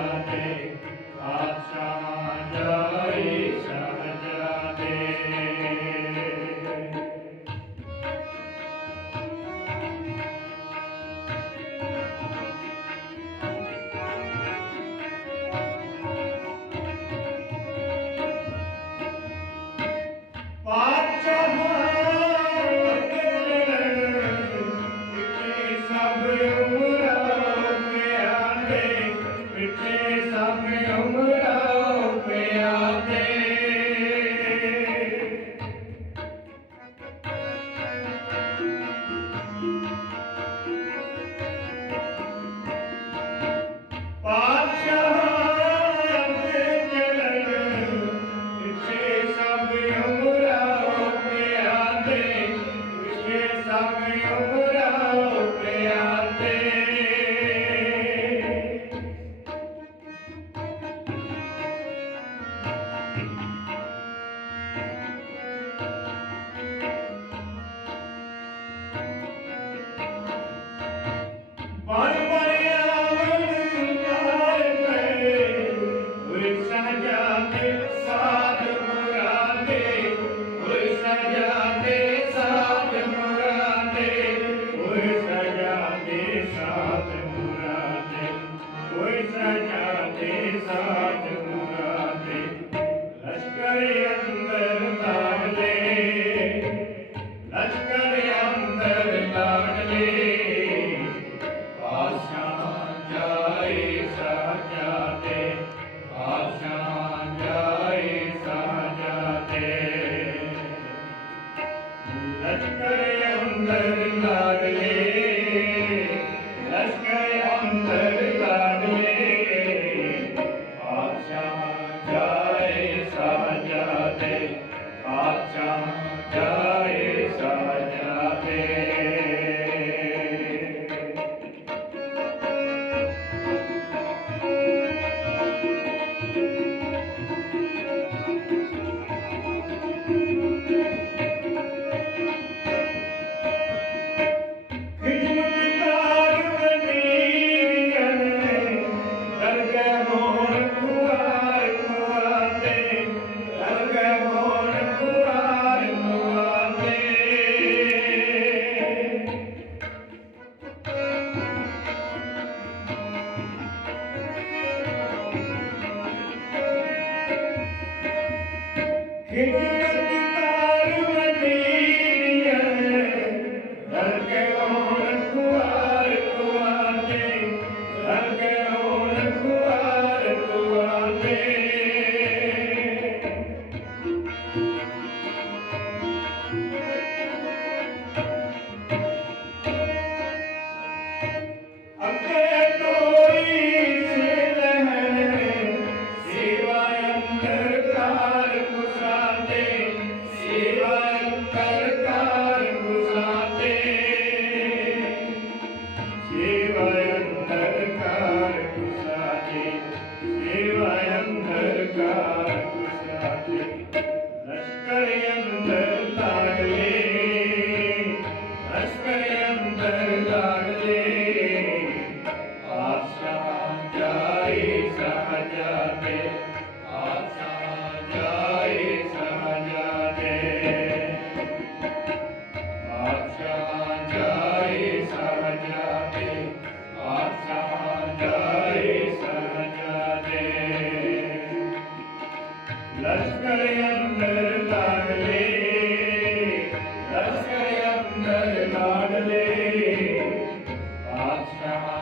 Amen. ਅੱਗੇ Adelaide, Adelaide,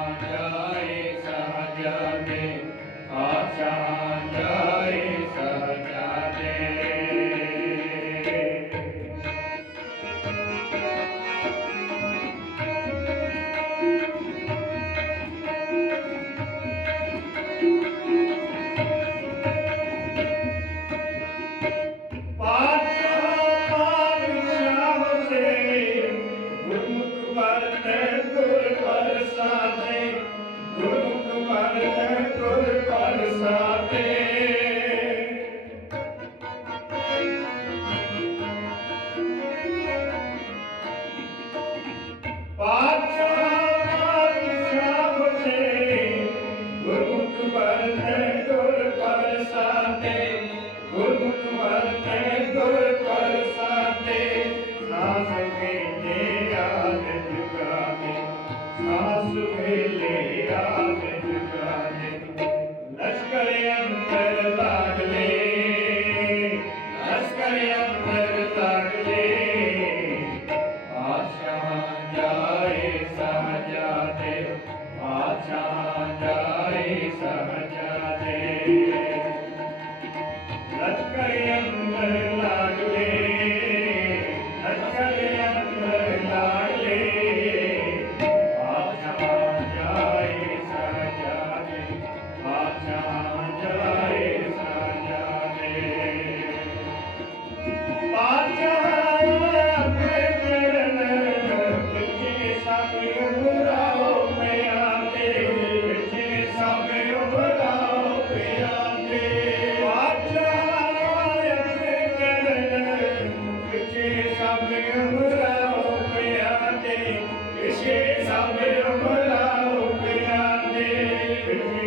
sauce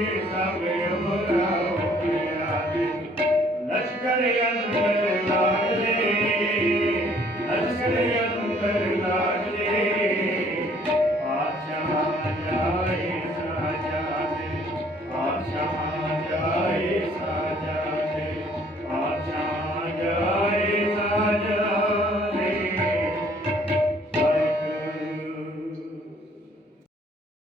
Jesus, we